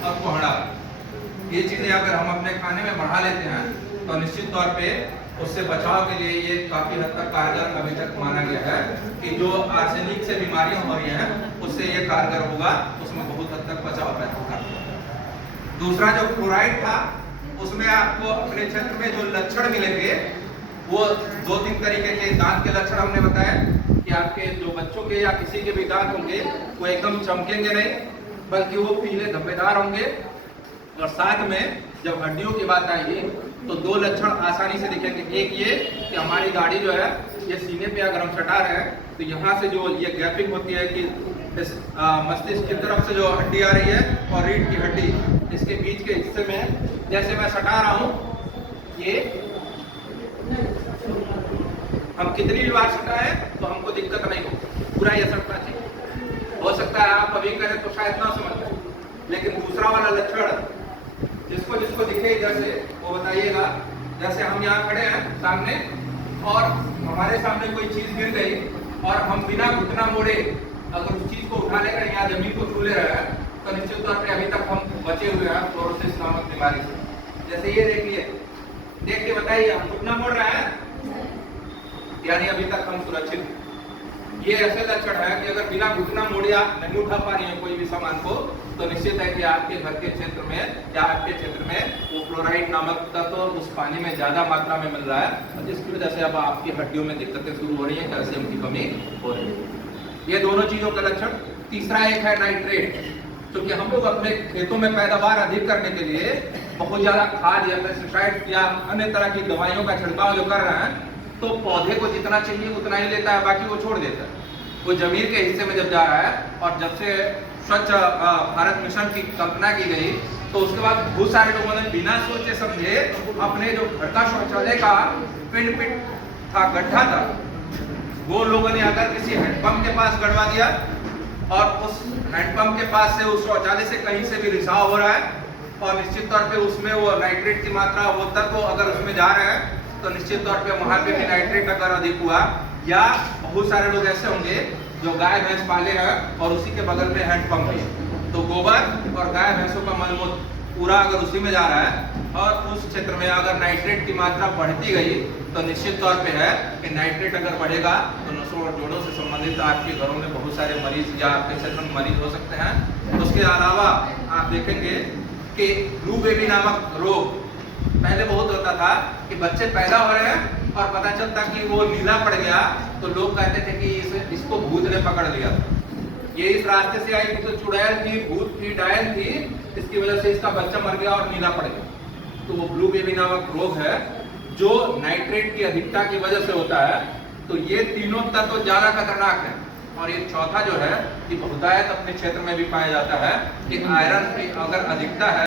और कोहड़ा। ये चीजें अगर हम अपने खाने में बढ़ा लेते हैं तो निश्चित तौर पे उससे बचाव के लिए ये काफी हद तक कारगर अभी तक माना गया है कि जो आर्सेनिक से बीमारियां हो रही हैं उससे ये कारगर होगा, उसमें बहुत हद तक बचाव पैदा होगा। दूसरा जो फ्लोराइड था उसमें आपको अपने क्षेत्र में जो लक्षण मिलेंगे वो 2-3 तरीके के दांत के लक्षण हमने बताया कि आपके जो बच्चों के या किसी के भी दांत होंगे वो एकदम चमकेंगे नहीं, बल्कि वो पीले धब्बेदार होंगे। और साथ में जब हड्डियों की बात आएगी तो 2 लक्षण आसानी से दिखेंगे। एक ये कि हमारी दाढ़ी जो है ये सीने पे अगर हम सटा रहे हैं तो यहाँ से जो ये गैपिंग होती है कि मस्तिष्क की तरफ से जो हड्डी आ रही है और रीढ़ की हड्डी इसके बीच के हिस्से में जैसे मैं सटा रहा हूँ, ये हम कितनी भी बार सटाएं तो हमको दिक्कत नहीं हो, पूरा ये सटना चाहिए। हो सकता है आप अभी करें तो शायद ना समझ पाए, लेकिन दूसरा वाला लक्षण जिसको जिसको दिखे इधर से वो बताइएगा। जैसे हम यहाँ खड़े हैं सामने और हमारे सामने कोई चीज गिर गई और हम बिना घुटना मोड़े अगर उस चीज को उठा लेकर यहाँ जमीन को छू ले रहे हैं तो निश्चित तौर पे अभी तक हम बचे हुए हैं फ्लोरोसिस नामक बीमारी से। जैसे ये देखिए, देख के बताइए हम घुटना मोड़ रहे हैं, यानी अभी तक हम सुरक्षित हैं। ये ऐसे लक्षण है कि अगर बिना घुटना मोड़े आप नहीं उठा पा रही हैं कोई भी सामान को तो निश्चित है कि आपके घर के क्षेत्र में या आपके क्षेत्र में वो फ्लोराइड नामक तत्व उस पानी में ज्यादा मात्रा में मिल रहा है और जिसकी वजह से अब आपकी हड्डियों में दिक्कतें शुरू हो रही है, कैल्शियम की कमी हो रही है। ये दोनों चीजों का लक्षण। तीसरा एक है नाइट्रेट, क्योंकि हम लोग अपने खेतों में पैदावार अधिक करने के लिए बहुत ज्यादा खाद या पेस्टिसाइड या अन्य तरह की दवाइयों का छिड़काव जो कर रहे हैं तो पौधे को जितना चाहिए उतना ही लेता है, बाकी वो छोड़ देता है। वो जमीन के हिस्से में जब जा रहा है और जब से स्वच्छ भारत मिशन की कल्पना की गई तो उसके बाद बहुत सारे लोगों ने बिना सोचे समझे अपने जो घर का शौचालय का पिट था, गड्ढा था, वो लोगों ने अगर किसी हैंडपंप के पास गड़वा दिया और उस हैंडपंप के पास से उस शौचालय से कहीं से भी रिसाव हो रहा है और निश्चित तौर पे उसमें वो नाइट्रेट की मात्रा वो तत्व अगर उसमें जा रहे हैं तो निश्चित तौर पे वहां पे भी नाइट्रेट अगर अधिक हुआ, या बहुत सारे लोग ऐसे होंगे जो गाय भैंस पाले हैं और उसी के बगल में हैंडपंप है, तो गोबर और गाय भैंसों का मलमूत्र पूरा अगर उसी में जा रहा है और उस क्षेत्र में अगर नाइट्रेट की मात्रा बढ़ती गई तो निश्चित तौर पे है कि नाइट्रेट अगर बढ़ेगा तो नसों और जोड़ों से संबंधित आपके घरों में बहुत सारे मरीज या आपके क्षेत्र में मरीज हो सकते हैं। उसके अलावा आप देखेंगे कि ब्लू बेबी नामक रोग पहले बहुत होता था कि बच्चे पैदा हो रहे हैं और पता चलता कि वो नीला पड़ गया तो लोग कहते थे कि इसको भूत ने पकड़ लिया। ये इस रास्ते से आई तो चुड़ैल थी, भूत थी, डायन थी, इसकी वजह से इसका बच्चा मर गया और नीला पड़ गया। तो वो ब्लू बेबी नामक रोग है जो नाइट्रेट की अधिकता की वजह से होता है। तो ये तीनों तत्व ज्यादा खतरनाक है। और ये चौथा जो है कि बहुतायत अपने क्षेत्र में भी पाया जाता है कि आयरन की अगर अधिकता है